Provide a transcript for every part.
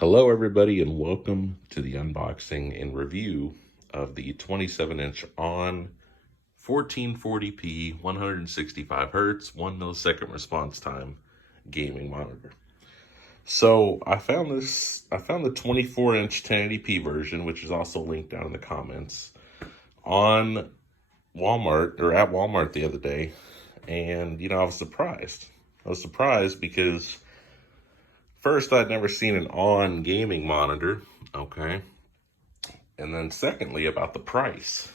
Hello everybody and welcome to the unboxing and review of the 27-inch on 1440p 165Hz 1 millisecond response time gaming monitor. So I found the 24-inch 1080p version, which is also linked down in the comments, on Walmart or at Walmart the other day, and I was surprised. I was surprised because first, I'd never seen an on gaming monitor, okay? And then secondly, about the price.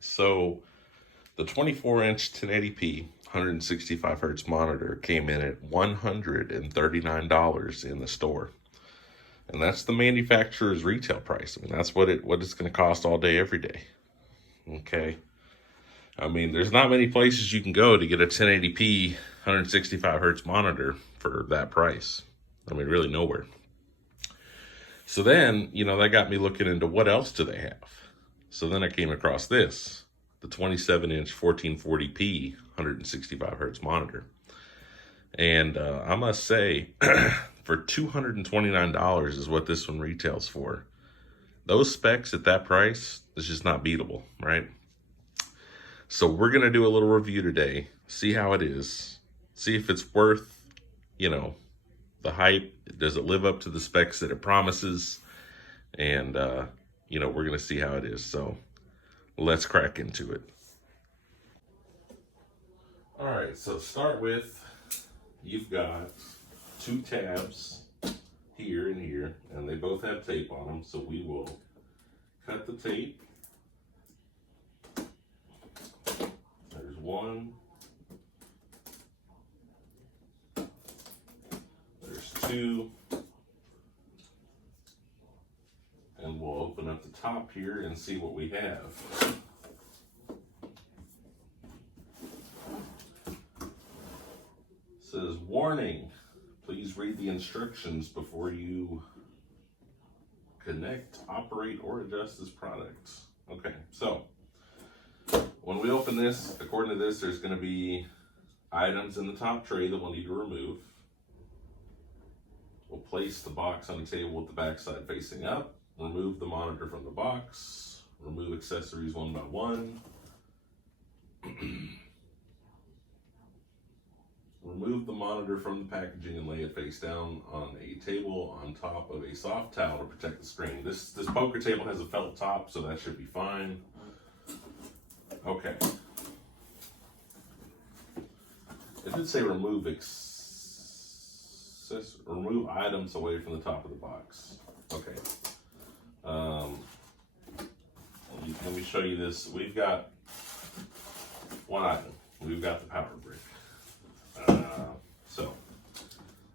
So the 24-inch 1080p 165Hz monitor came in at $139 in the store. And that's the manufacturer's retail price. I mean, that's what it's going to cost all day, every day, okay? I mean, there's not many places you can go to get a 1080p 165Hz monitor for that price. I mean, really nowhere. So then, that got me looking into what else do they have. So then I came across this, the 27-inch 1440p 165Hz monitor. And I must say, for $229 is what this one retails for. Those specs at that price is just not beatable, right? So we're going to do a little review today, see how it is, see if it's worth, the hype. Does it live up to the specs that it promises? And, we're going to see how it is. So let's crack into it. All right, so start with, you've got two tabs here and here, and they both have tape on them. So we will cut the tape. There's one. Two, and we'll open up the top here and see what we have. It says, warning, please read the instructions before you connect, operate, or adjust this product. Okay, so when we open this, according to this, there's going to be items in the top tray that we'll need to remove. We'll place the box on the table with the backside facing up, remove the monitor from the box, remove accessories one by one, remove the monitor from the packaging and lay it face down on a table on top of a soft towel to protect the screen. This poker table has a felt top, so that should be fine. Okay. It did say remove remove items away from the top of the box. Okay. Let me show you this. We've got one item. We've got the power brick. So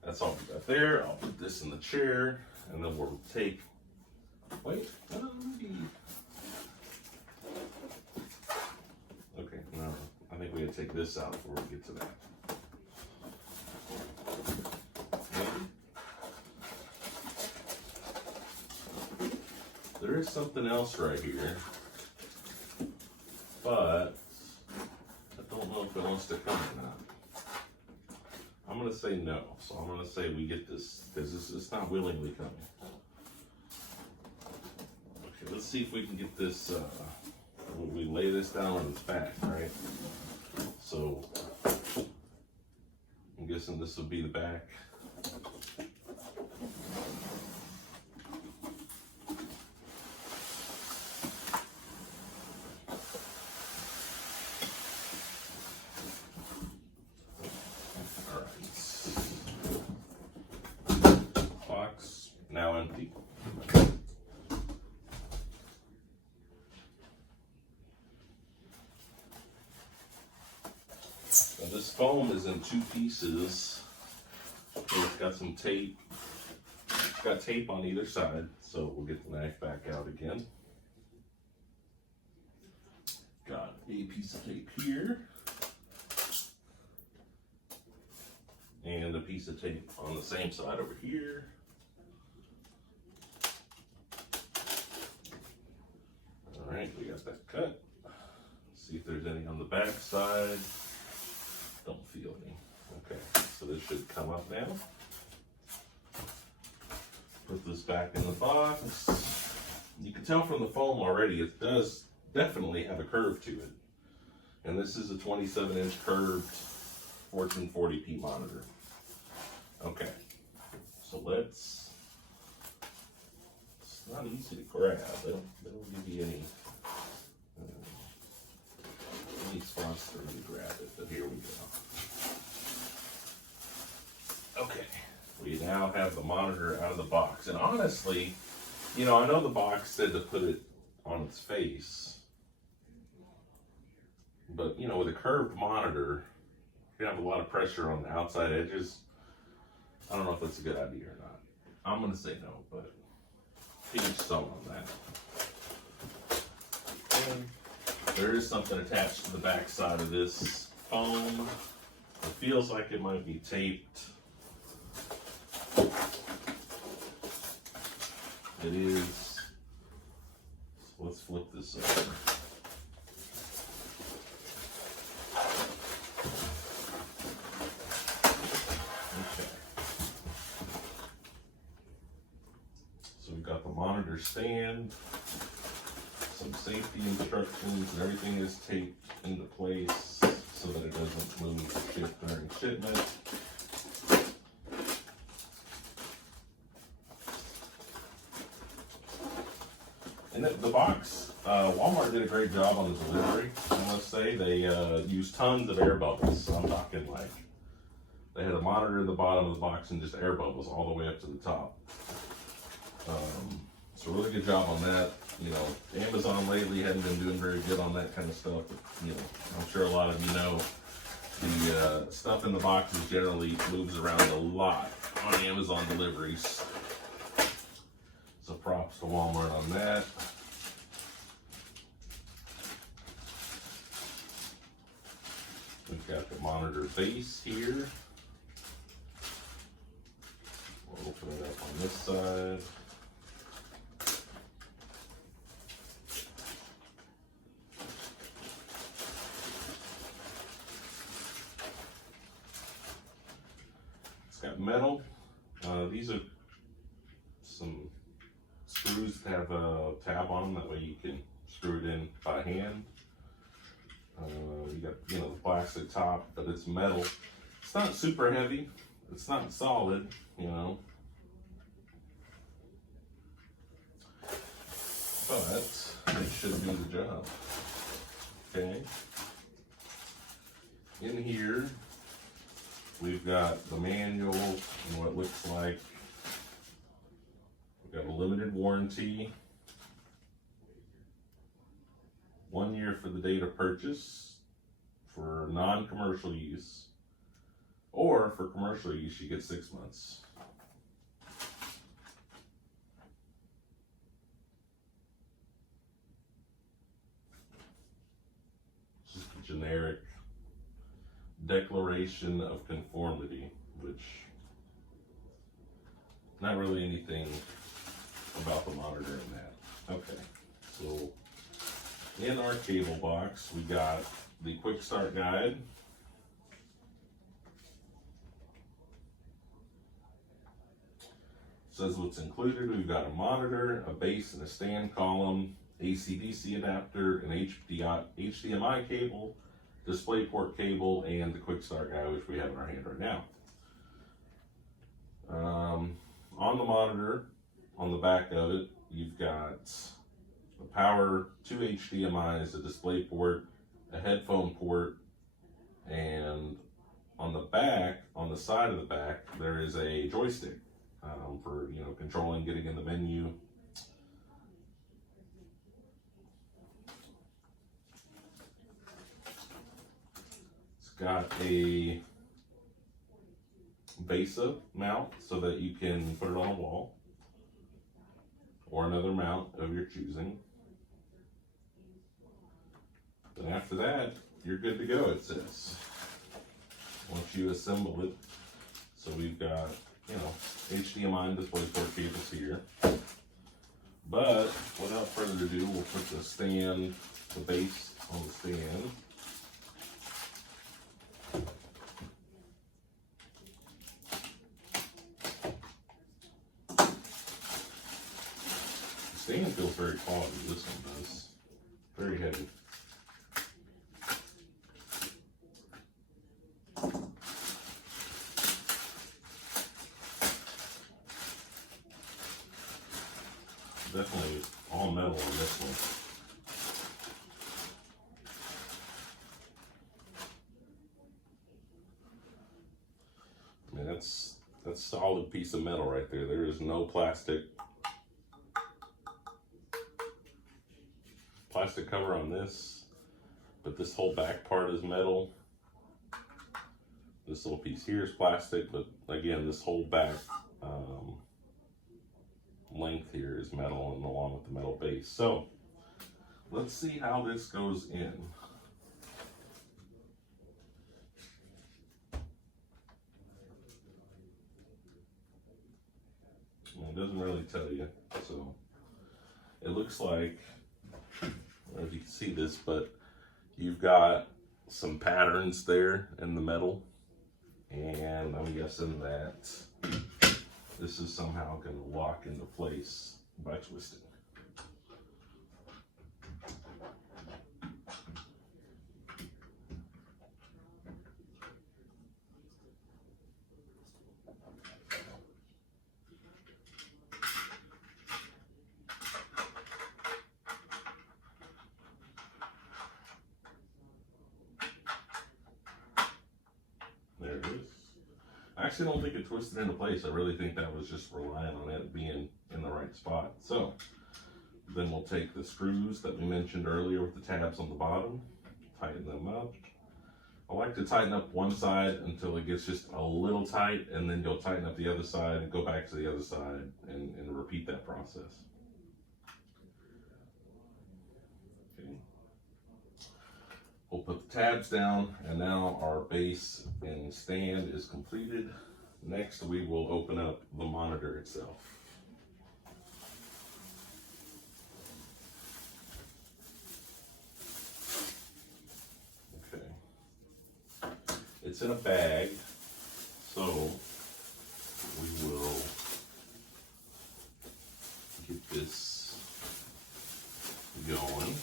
that's all we got there. I'll put this in the chair, and then we'll take. Wait. Okay. No, I think we gotta take this out before we get to that. There is something else right here, but I don't know if it wants to come or not. I'm going to say no, so I'm going to say we get this, because it's not willingly coming. Okay, let's see if we can get this, we lay this down on its back, right? So, I'm guessing this will be the back. Now empty. Now this foam is in two pieces. It's got some tape. It's got tape on either side, so we'll get the knife back out again. Got a piece of tape here. And a piece of tape on the same side over here. All right, we got that cut. See if there's any on the back side. Don't feel any. Okay, so this should come up now. Put this back in the box. You can tell from the foam already, it does definitely have a curve to it. And this is a 27-inch curved 1440p monitor. Okay, so it's not easy to grab. They don't give you any spots for me to grab it, but here we go. Okay, we now have the monitor out of the box. And honestly, you know, I know the box said to put it on its face, but you know, with a curved monitor, you have a lot of pressure on the outside edges. I don't know if that's a good idea or not. I'm gonna say no, but each some on that. And there is something attached to the back side of this foam. It feels like it might be taped. It is. So let's flip this over. Okay. So we've got the monitor stand, some safety instructions, and everything is taped into place so that it doesn't move or shift during shipment. And the box, Walmart did a great job on the delivery, I must say. They used tons of air bubbles. So I'm talking like, they had a monitor at the bottom of the box and just air bubbles all the way up to the top. So really good job on that. You know, Amazon lately hadn't been doing very good on that kind of stuff. But, you know, I'm sure a lot of you know the stuff in the boxes generally moves around a lot on Amazon deliveries. So props to Walmart on that. We've got the monitor base here. We'll open it up on this side. It's got metal. These are some screws that have a tab on them, that way you can screw it in by hand. You got, you know, the plastic top, but it's metal. It's not super heavy. It's not solid, you know. But it should do the job. Okay. In here, we've got the manual and what it looks like. We've got a limited warranty. 1 year for the date of purchase for non-commercial use, or for commercial use you get 6 months. Just a generic declaration of conformity, which not really anything about the monitor in that. Okay, so in our cable box, we got the quick start guide. Says what's included. We've got a monitor, a base and a stand column, AC/DC adapter, an HDMI cable, DisplayPort cable, and the quick start guide, which we have in our hand right now. On the monitor, on the back of it, you've got the power, 2 HDMIs, a DisplayPort, a headphone port, and on the back, on the side of the back, there is a joystick for, you know, controlling, getting in the menu. It's got a base-up mount so that you can put it on a wall, or another mount of your choosing. Then after that, you're good to go, it says, once you assemble it. So we've got, you know, HDMI and DisplayPort cables here. But without further ado, we'll put the stand, the base on the stand. stand feels very quality. This one does. Very heavy. Definitely all metal on this one. I mean, that's a solid piece of metal right there. There is no plastic cover on this, but this whole back part is metal. This little piece here is plastic, but again, this whole back length here is metal, and along with the metal base. So let's see how this goes in. It doesn't really tell you. So it looks like, I don't know if you can see this, but you've got some patterns there in the metal, and I'm guessing that this is somehow going to lock into place by twisting. There it is. I actually don't think it twisted into place. I really think that was just relying on it being in the right spot. So then we'll take the screws that we mentioned earlier with the tabs on the bottom, tighten them up. I like to tighten up one side until it gets just a little tight, and then go tighten up the other side and go back to the other side and repeat that process. Okay. We'll put the tabs down, and now our base and stand is completed. Next, we will open up the monitor itself. Okay. It's in a bag, so we will get this going.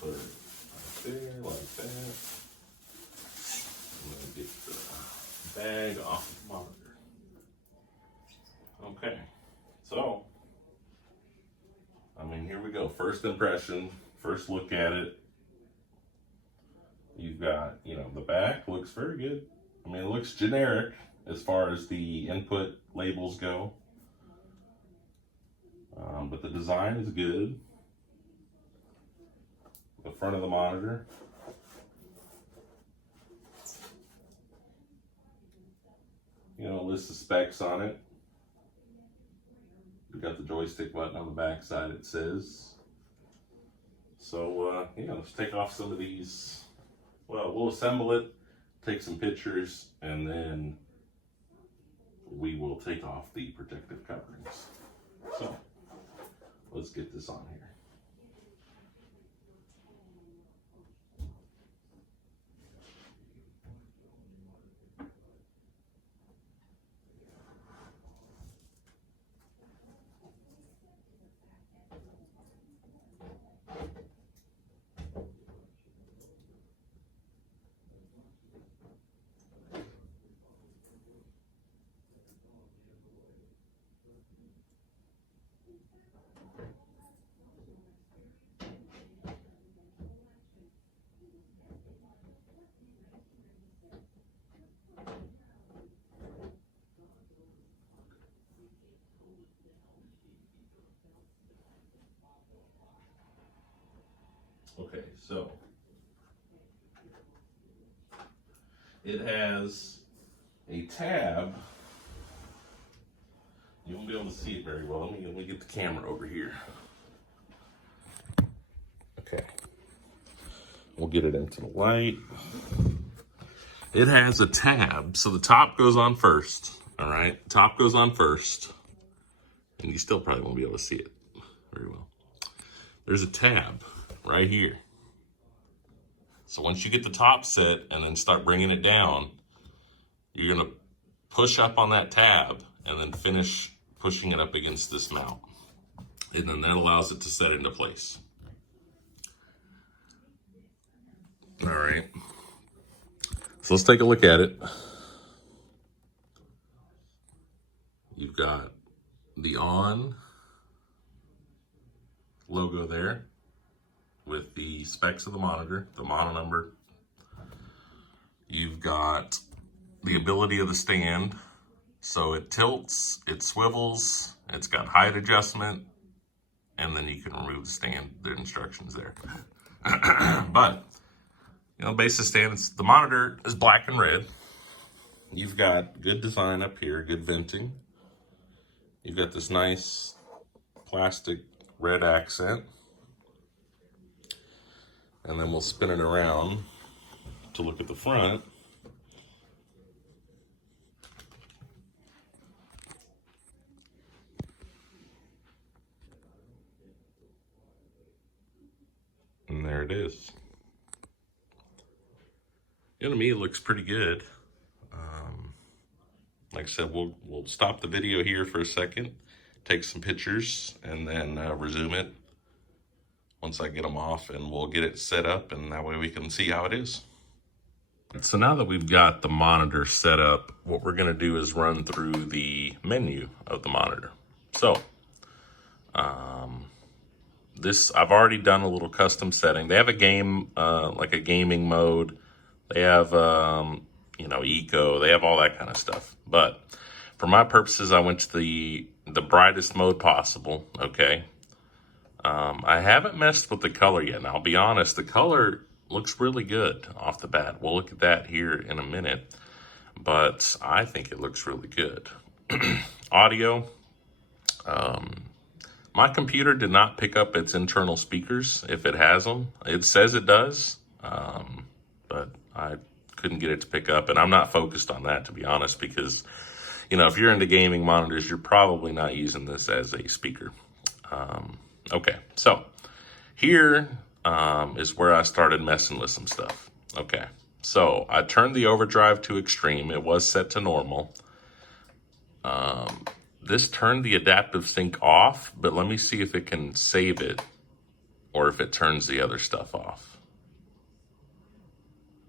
Put it right there, like that. I'm going to get the bag off the monitor. Okay, so, I mean, here we go. First impression, first look at it. You've got, you know, the back looks very good. I mean, it looks generic as far as the input labels go. But the design is good. The front of the monitor. You know, a list of specs on it. We've got the joystick button on the back side, it says. So, yeah, let's take off some of these. Well, we'll assemble it, take some pictures, and then we will take off the protective coverings. So, let's get this on here. Okay, so it has a tab. You won't be able to see it very well. Let me get the camera over here. Okay, we'll get it into the light. It has a tab, so the top goes on first. All right, top goes on first, and you still probably won't be able to see it very well. There's a tab right here. So once you get the top set and then start bringing it down, you're going to push up on that tab and then finish pushing it up against this mount. And then that allows it to set into place. All right. So let's take a look at it. You've got the on logo there with the specs of the monitor, the model number. You've got the ability of the stand. So it tilts, it swivels, it's got height adjustment, and then you can remove the stand, the instructions there. But, you know, basic stands, the monitor is black and red. You've got good design up here, good venting. You've got this nice plastic red accent. And then we'll spin it around to look at the front. And there it is. You know, to me, it looks pretty good. Like I said, we'll stop the video here for a second, take some pictures, and then resume it once I get them off, and we'll get it set up, and that way we can see how it is. So now that we've got the monitor set up, what we're going to do is run through the menu of the monitor. So, this, I've already done a little custom setting. They have a game, like a gaming mode. They have, you know, eco. They have all that kind of stuff. But for my purposes, I went to the brightest mode possible, okay? I haven't messed with the color yet. And I'll be honest, the color looks really good off the bat. We'll look at that here in a minute. But I think it looks really good. Audio. My computer did not pick up its internal speakers, if it has them. It says it does, but I couldn't get it to pick up. And I'm not focused on that, to be honest, because, you know, if you're into gaming monitors, you're probably not using this as a speaker. Okay, so here is where I started messing with some stuff. Okay, so I turned the overdrive to extreme. It was set to normal. This turned the adaptive sync off, but let me see if it can save it or if it turns the other stuff off.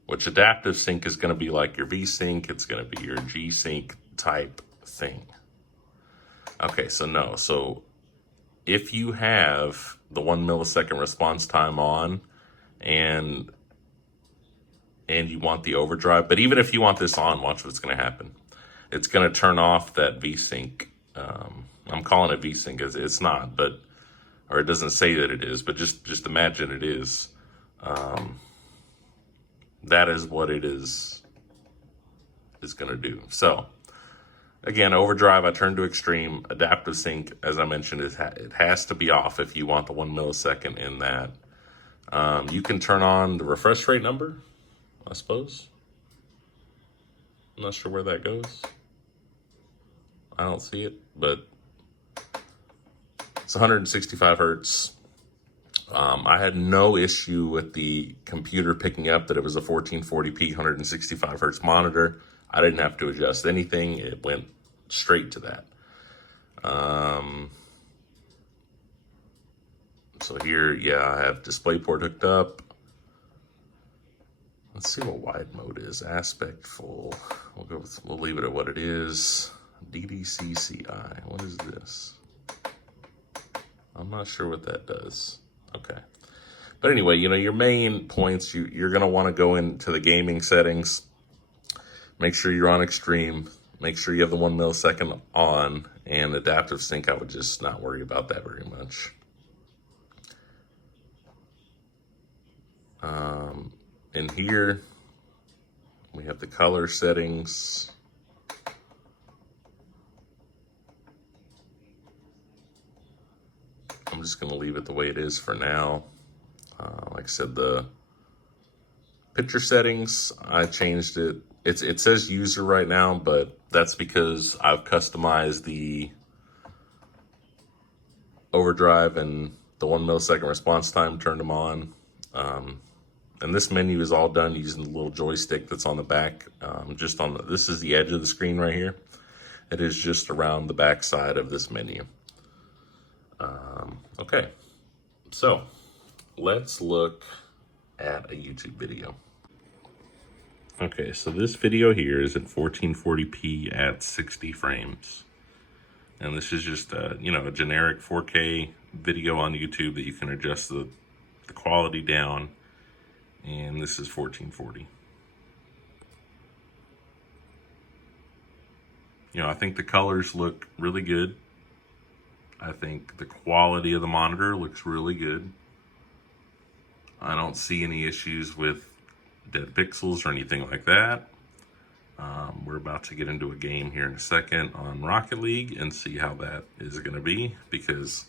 Which adaptive sync is going to be like your V-Sync, it's going to be your G-Sync type thing. Okay, so no. So if you have the 1 millisecond response time on and you want the overdrive, but even if you want this on, watch what's going to happen. It's going to turn off that V-Sync. I'm calling it V-Sync. It's not, but, or it doesn't say that it is, but just imagine it is. That is what it is going to do. So again, overdrive, I turned to extreme. Adaptive sync, as I mentioned, it has to be off if you want the 1 millisecond in that. You can turn on the refresh rate number, I suppose. I'm not sure where that goes. I don't see it, but it's 165 hertz. I had no issue with the computer picking up that it was a 1440p 165 hertz monitor. I didn't have to adjust anything. It went straight to that. So here, yeah, I have DisplayPort hooked up. Let's see what wide mode is. Aspect full. We'll leave it at what it is. DDCCI. What is this? I'm not sure what that does. Okay. But anyway, you know, your main points, you're going to want to go into the gaming settings. Make sure you're on extreme. Make sure you have the 1 millisecond on. And adaptive sync, I would just not worry about that very much. In here, we have the color settings. I'm just going to leave it the way it is for now. Like I said, the picture settings, I changed it. It says user right now, but that's because I've customized the overdrive and the 1 millisecond response time, turned them on. And this menu is all done using the little joystick that's on the back. Just on this is the edge of the screen right here. It is just around the back side of this menu. Okay, so let's look at a YouTube video. Okay, so this video here is at 1440p at 60 frames. And this is just a, a generic 4K video on YouTube that you can adjust the quality down. And this is 1440. I think the colors look really good. I think the quality of the monitor looks really good. I don't see any issues with dead pixels or anything like that. We're about to get into a game here in a second on Rocket League and see how that is going to be, because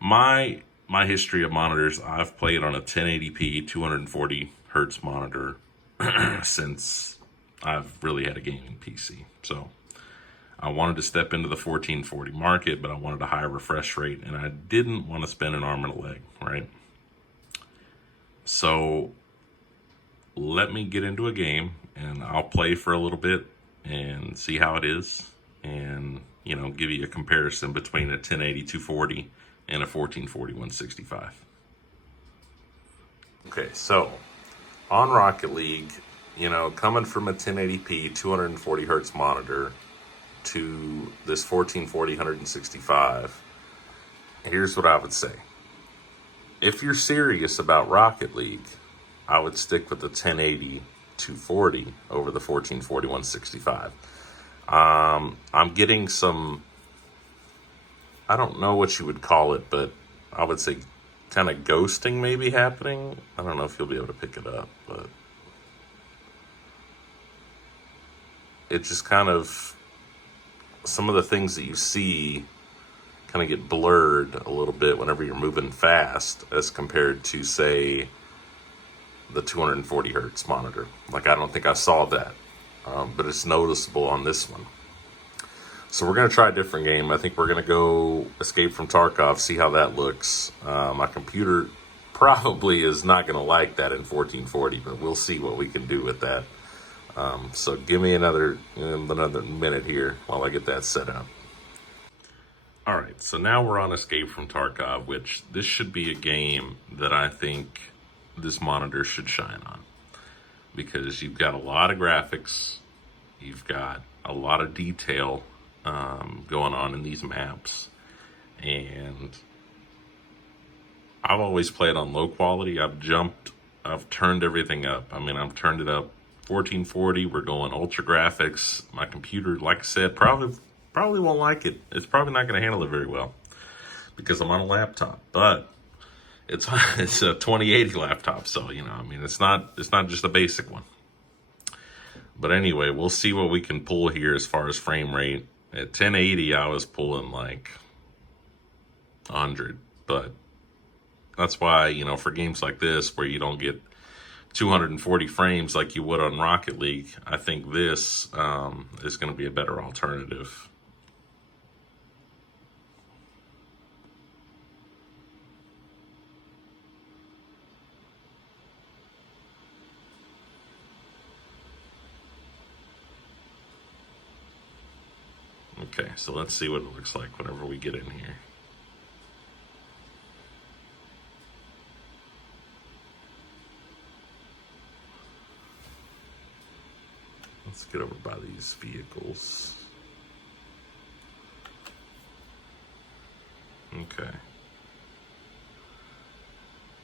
my history of monitors, I've played on a 1080p 240 hertz monitor since I've really had a gaming PC. So I wanted to step into the 1440 market, but I wanted a high refresh rate, and I didn't want to spend an arm and a leg, right? So let me get into a game, and I'll play for a little bit and see how it is, and give you a comparison between a 1080 240 and a 1440 165. Okay, so on Rocket League, coming from a 1080p 240 hertz monitor to this 1440 165, here's what I would say. If you're serious about Rocket League, I would stick with the 1080 240 over the 1440 165. I'm getting some, I don't know what you would call it, but I would say kind of ghosting maybe happening. I don't know if you'll be able to pick it up, but it just kind of, some of the things that you see kind of get blurred a little bit whenever you're moving fast as compared to, say, the 240 hertz monitor. Like, I don't think I saw that, but it's noticeable on this one. So we're going to try a different game. I think we're going to go Escape from Tarkov, see how that looks. My computer probably is not going to like that in 1440, but we'll see what we can do with that. So give me another minute here while I get that set up. All right, so now we're on Escape from Tarkov, which this should be a game that I think this monitor should shine on, because you've got a lot of graphics, you've got a lot of detail going on in these maps, and I've always played on low quality. I've turned everything up. I mean, I've turned it up 1440. We're going ultra graphics. My computer, like I said, probably won't like it. It's probably not going to handle it very well because I'm on a laptop, but it's a 2080 laptop, so it's not just a basic one. But anyway, we'll see what we can pull here as far as frame rate. At 1080, I was pulling like 100, but that's why, for games like this where you don't get 240 frames like you would on Rocket League, I think this is going to be a better alternative. Okay, so let's see what it looks like whenever we get in here. Let's get over by these vehicles. Okay.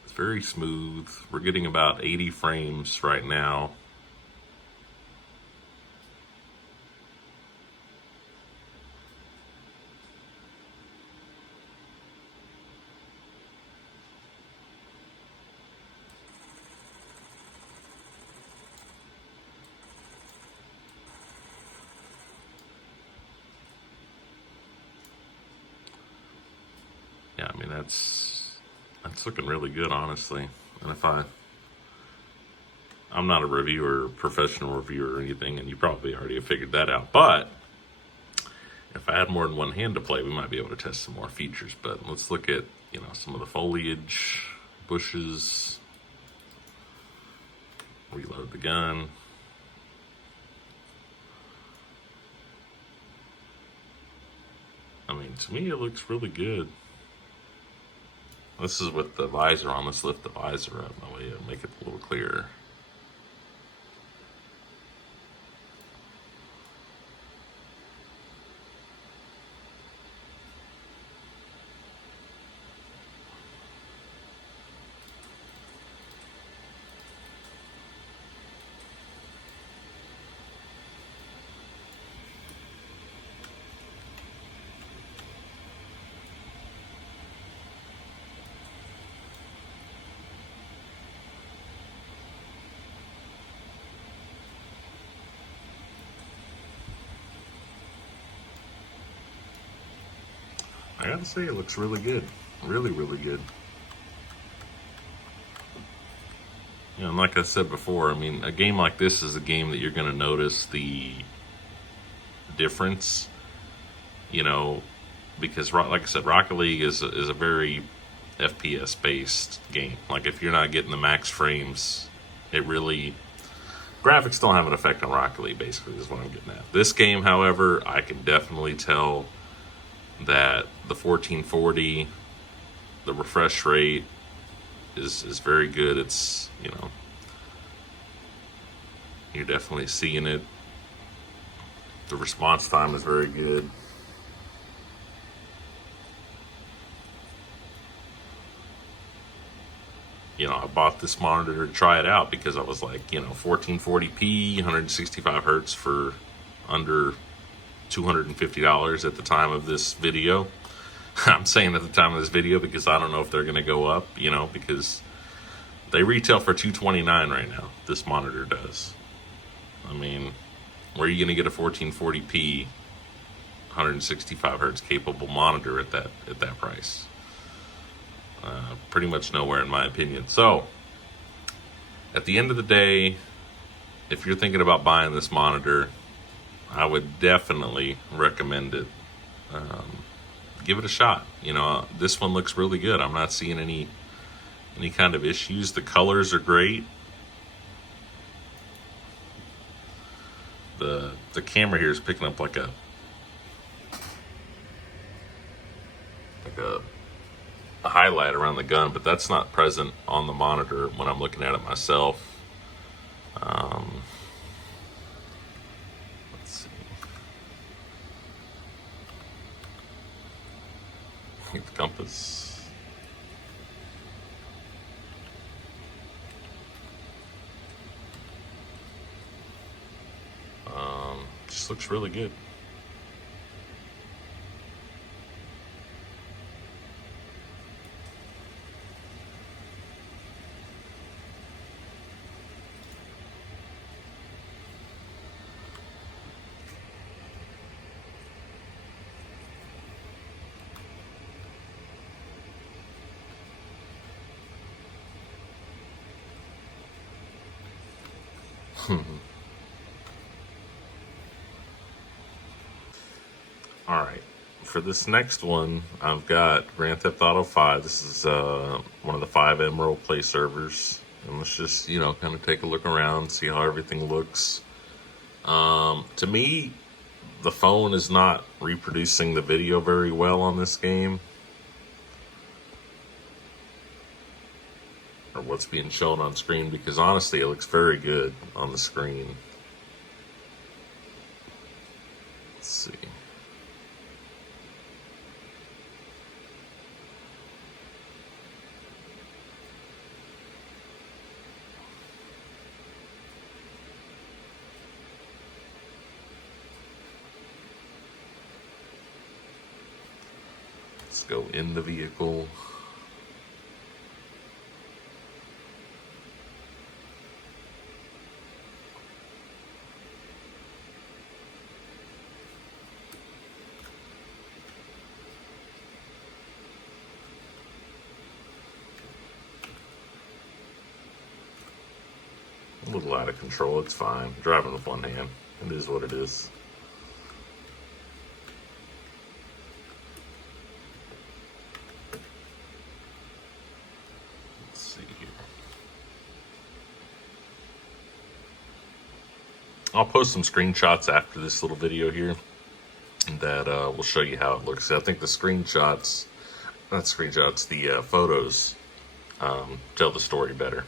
It's very smooth. We're getting about 80 frames right now. Yeah, I mean, that's looking really good, honestly. And I'm not a reviewer, professional reviewer or anything, and you probably already have figured that out, but if I had more than one hand to play, we might be able to test some more features. But let's look at, some of the foliage, bushes. the gun. I mean, to me, it looks really good. This is with the visor on. Let's lift the visor up. That way it'll make it a little clearer. I gotta say, it looks really good. Really, really good. You know, and like I said before, I mean, a game like this is a game that you're gonna notice the difference, you know, because like I said, Rocket League is a very FPS based game. Like, if you're not getting the max frames, it really, graphics don't have an effect on Rocket League, basically, is what I'm getting at. This game, however, I can definitely tell that the 1440, the refresh rate is very good. It's, you know, you're definitely seeing it. The response time is very good. You know, I bought this monitor to try it out because I was like, you know, 1440p, 165 hertz for under $250 at the time of this video. I'm saying at the time of this video because I don't know if they're going to go up, you know, because they retail for $229 right now. This monitor does. I mean, where are you going to get a 1440p 165 hertz capable monitor at that price? Pretty much nowhere, in my opinion. So, at the end of the day, if you're thinking about buying this monitor, I would definitely recommend it. Give it a shot. You know, this one looks really good. I'm not seeing any kind of issues. The colors are great. The camera here is picking up like a highlight around the gun, but that's not present on the monitor when I'm looking at it myself. Let's see. The compass. Just looks really good. All right, for this next one, I've got Grand Theft Auto 5. This is one of the 5 Emerald Play servers. And let's just, you know, kind of take a look around, see how everything looks. To me, the phone is not reproducing the video very well on this game, or what's being shown on screen, because honestly, it looks very good on the screen. Let's see. Let's go in the vehicle. A little out of control, it's fine. Driving with one hand, it is what it is. Let's see here. I'll post some screenshots after this little video here that will show you how it looks. I think the screenshots, not screenshots, the photos tell the story better.